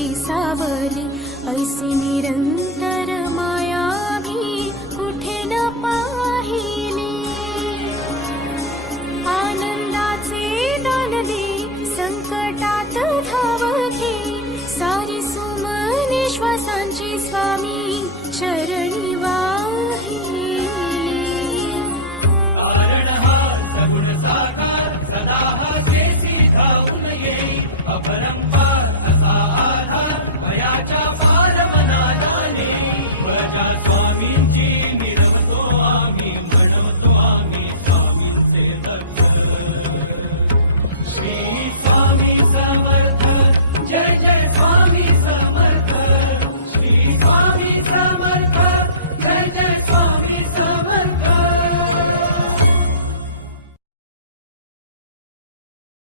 तुझी सावली, ऐसी निरंतर माया भी कुठे न पाहिली। आनंदाचे दान दे, संकटात धाव घे, सारी सुमने श्वासांची स्वामी चरणी वाहिली। सगुण साकार सदा जेसी धावून ये, अपरंपार